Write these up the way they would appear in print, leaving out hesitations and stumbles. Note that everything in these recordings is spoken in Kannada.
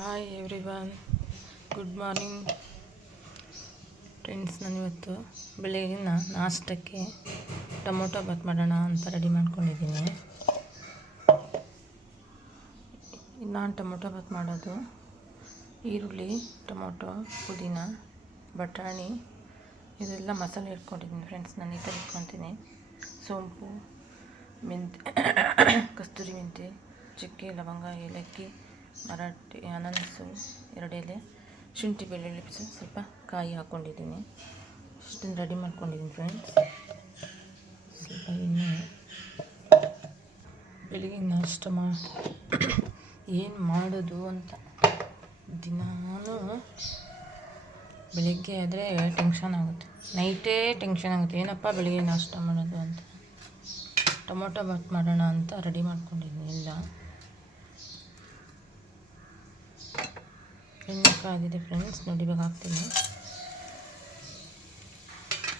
Hi everyone, good morning friends. ನಾನಿವತ್ತು ಬೆಳಗಿನ ನಾಷ್ಟಕ್ಕೆ ಟೊಮೊಟೊ ಬಾತ್ ಮಾಡೋಣ ಅಂತ ರೆಡಿ ಮಾಡ್ಕೊಂಡಿದ್ದೀನಿ. ನಾನು ಟೊಮೊಟೊ ಬಾತ್ ಮಾಡೋದು ಈರುಳ್ಳಿ, ಟೊಮೊಟೊ, ಪುದೀನ, ಬಟಾಣಿ ಇದೆಲ್ಲ ಮಸಾಲೆ ಇಟ್ಕೊಂಡಿದ್ದೀನಿ ಫ್ರೆಂಡ್ಸ್. ನಾನು ಈ ಥರ ಇಟ್ಕೊತೀನಿ: ಸೋಂಪು, ಮೆಂತ್ಯ, ಕಸ್ತೂರಿ ಮೆಂತ್ಯ, ಚಕ್ಕೆ, ಲವಂಗ, ಏಲಕ್ಕಿ, ಮರಾಠಿ ಅನಾನಸು 2 ಎಲೆ, ಶುಂಠಿ, ಬೆಳ್ಳುಳ್ಳಿ, ಸ್ವಲ್ಪ ಕಾಯಿ ಹಾಕ್ಕೊಂಡಿದ್ದೀನಿ. ಇಷ್ಟನ್ನು ರೆಡಿ ಮಾಡ್ಕೊಂಡಿದ್ದೀನಿ ಫ್ರೆಂಡ್ಸ್. ಸ್ವಲ್ಪ ಇನ್ನು ಬೆಳಿಗ್ಗೆ ನಾಷ್ಟ ಏನು ಮಾಡೋದು ಅಂತ ದಿನಾನು ಬೆಳಿಗ್ಗೆ ಆದರೆ ಟೆನ್ಷನ್ ಆಗುತ್ತೆ, ನೈಟೇ ಟೆನ್ಷನ್ ಆಗುತ್ತೆ, ಏನಪ್ಪ ಬೆಳಿಗ್ಗೆ ನಾಷ್ಟ ಮಾಡೋದು ಅಂತ. ಟೊಮೊಟೊ ಬಾತ್ ಮಾಡೋಣ ಅಂತ ರೆಡಿ ಮಾಡ್ಕೊಂಡಿದ್ದೀನಿ. ಎಲ್ಲ ಎಣ್ಣೆ ಕಾದಿದೆ ಫ್ರೆಂಡ್ಸ್, ನೋಡಿ ಇವಾಗ ಹಾಕ್ತೀನಿ.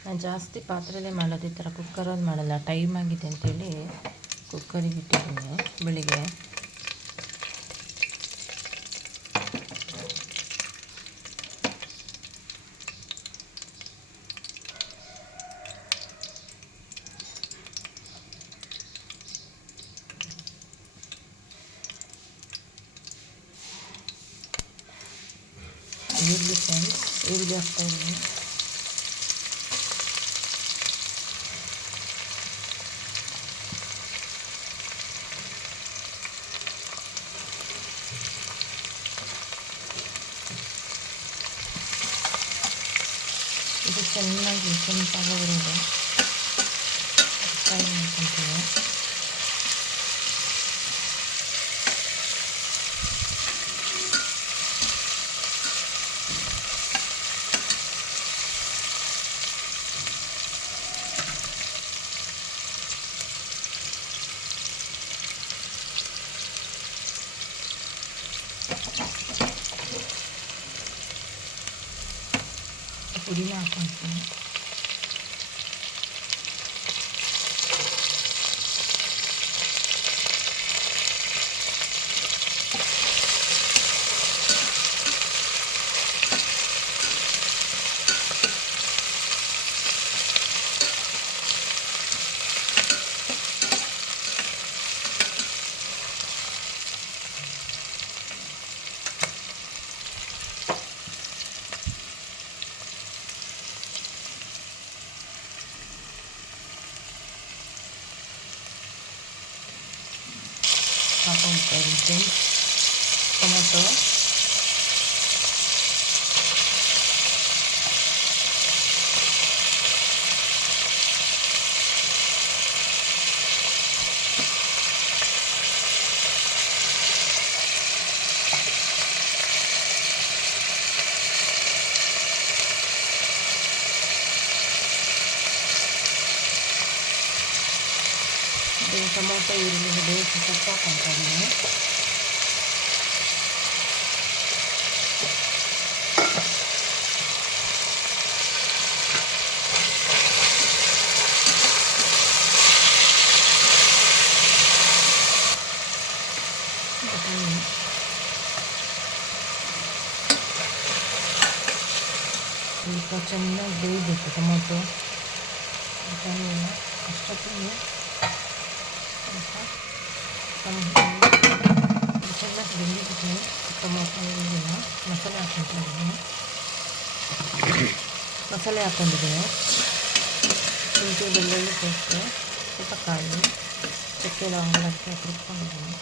ನಾನು ಜಾಸ್ತಿ ಪಾತ್ರೆಯಲ್ಲೇ ಮಾಡೋದು, ಈ ಥರ ಕುಕ್ಕರಲ್ಲಿ ಮಾಡಲ್ಲ. ಟೈಮ್ ಆಗಿದೆ ಅಂತೇಳಿ ಕುಕ್ಕರಿಗೆ ಇಟ್ಟಿದ್ದೀನಿ ಬೆಳಿಗ್ಗೆ. ಈರುಳ್ಳಿ ಫ್ರೆಂಡ್ಸ್, ಈರುಳ್ಳಿ ಹಾಕ್ತಾಯಿದ್ದೀನಿ. ಇದು ಚೆನ್ನಾಗಿ ಕೆಂಪಾಗೋವರೆಗೂ ಫ್ರೈ ಮಾಡ್ಕೊಳ್ತೀನಿ. ಪುದೀನ ಹಾಕ್ಕೊಳ್ತೀನಿ. ಹಾಕ್ಕೊಳ್ತಾ ಇದ್ದೀನಿ ಟೊಮೊಟೊ. ಟೊಮೊಟೊ ಈರುಳ್ಳಿ ಬೇಯಿಸಿ ಸ್ವಲ್ಪ ಹಾಕ್ಕೊಳ್ತಾ ಇದ್ದೀನಿ. ಸ್ವಲ್ಪ ಚೆನ್ನಾಗಿ ಬೇಯಬೇಕು ಟೊಮೊಟೊ ಎಲ್ಲ. ಅಷ್ಟೊತ್ತಿಗೆ ಚೆನ್ನಾಗಿ ಬೆಂದಿದ್ದಕ್ಕೆ ಟೊಮೊಟೊ ಎಲ್ಲ ಮಸಾಲೆ ಹಾಕ್ಕೊಂಡಿದ್ದೀನಿ. ಶುಂಠಿ, ಬೆಳ್ಳುಳ್ಳಿ ಪೇಸ್ಟು, ಸ್ವಲ್ಪ ಕಾಯಿ, ಚಕ್ಕೆ, ಲವಂಗ ಹಾಕಿ ಹುರ್ಕೊಂಡಿದ್ದೀನಿ.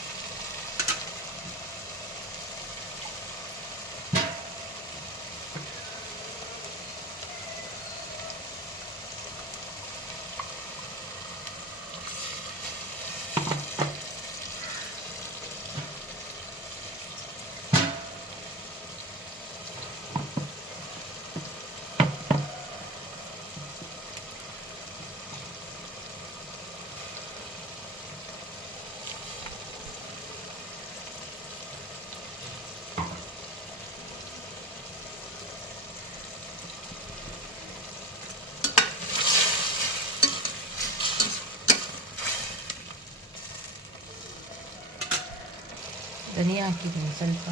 ಧನಿಯಾ ಹಾಕಿದ್ದೀನಿ ಸ್ವಲ್ಪ.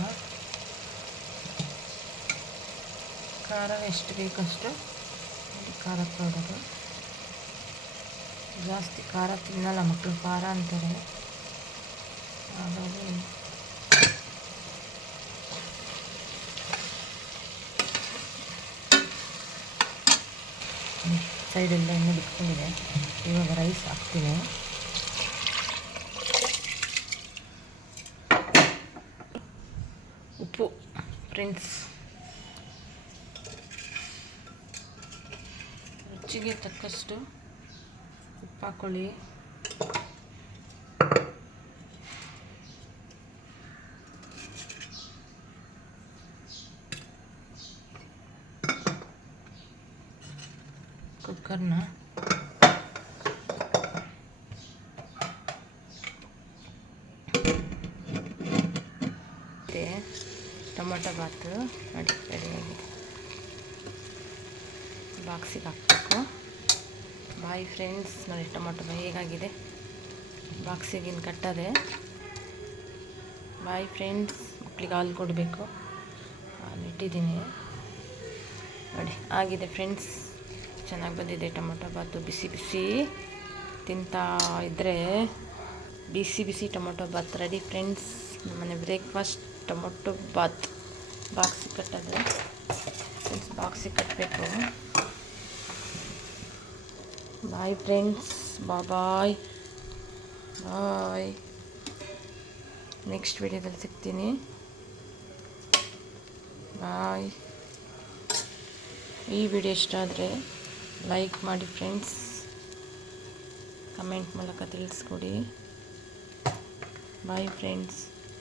ಖಾರ ಎಷ್ಟು ಬೇಕಷ್ಟು ಖಾರ ಪೌಡರು. ಜಾಸ್ತಿ ಖಾರ ತಿನ್ನಲ್ಲ ಮಕ್ಕಳು, ಖಾರ ಅಂತಾರೆ. ಹಾಗಾಗಿ ಸೈಡೆಲ್ಲ ಎಣ್ಣೆ ಬಿಟ್ಕೊಂಡಿದೆ. ಇವಾಗ ರೈಸ್ ಹಾಕ್ತೀನಿ. ಉಪ್ಪು ಫ್ರೆಂಡ್ಸ್, ರುಚಿಗೆ ತಕ್ಕಷ್ಟು ಉಪ್ಪು ಹಾಕ್ಕೊಳ್ಳಿ. ಕುಕ್ಕರ್ನ ಟೊಮೊಟೊ ಬಾತು ನೋಡಿ ರೆಡಿಯಾಗಿದೆ. ಬಾಕ್ಸಿಗೆ ಹಾಕಬೇಕು. ಬಾಯ್ ಫ್ರೆಂಡ್ಸ್, ನೋಡಿ ಟೊಮೊಟೊ ಹೇಗಾಗಿದೆ. ಬಾಕ್ಸಿಗೆ ಇನ್ನು ಕಟ್ಟದೆ. ಬಾಯ್ ಫ್ರೆಂಡ್ಸ್, ಮಕ್ಕಳಿಗೆ ಹಾಲು ಕೊಡಬೇಕು. ಹಾಲು ಇಟ್ಟಿದ್ದೀನಿ ನೋಡಿ. ಆಗಿದೆ ಫ್ರೆಂಡ್ಸ್, ಚೆನ್ನಾಗಿ ಬಂದಿದೆ ಟೊಮೊಟೊ ಬಾತು. ಬಿಸಿ ಬಿಸಿ ತಿಂತಾ ಇದ್ದರೆ ಬಿಸಿ ಬಿಸಿ ಟೊಮೊಟೊ ಬಾತ್ ರೆಡಿ ಫ್ರೆಂಡ್ಸ್. ನಮ್ಮನೆ ಬ್ರೇಕ್ಫಾಸ್ಟ್ ಟೊಮೊಟೊ ಬಾತ್. ಬಾಕ್ಸಿಗೆ ಕಟ್ಟೋದು ಫ್ರೆಂಡ್ಸ್, ಬಾಕ್ಸಿಗೆ ಕಟ್ಟಬೇಕು. ಬಾಯ್ ಫ್ರೆಂಡ್ಸ್, ಬಾಯ್ ಬಾಯ್. ನೆಕ್ಸ್ಟ್ ವಿಡಿಯೋದಲ್ಲಿ ಸಿಗ್ತೀನಿ. ಬಾಯ್. ಈ ವಿಡಿಯೋ ಇಷ್ಟ ಆದರೆ ಲೈಕ್ ಮಾಡಿ ಫ್ರೆಂಡ್ಸ್, ಕಮೆಂಟ್ ಮೂಲಕ ತಿಳಿಸ್ಕೊಡಿ. Bye friends.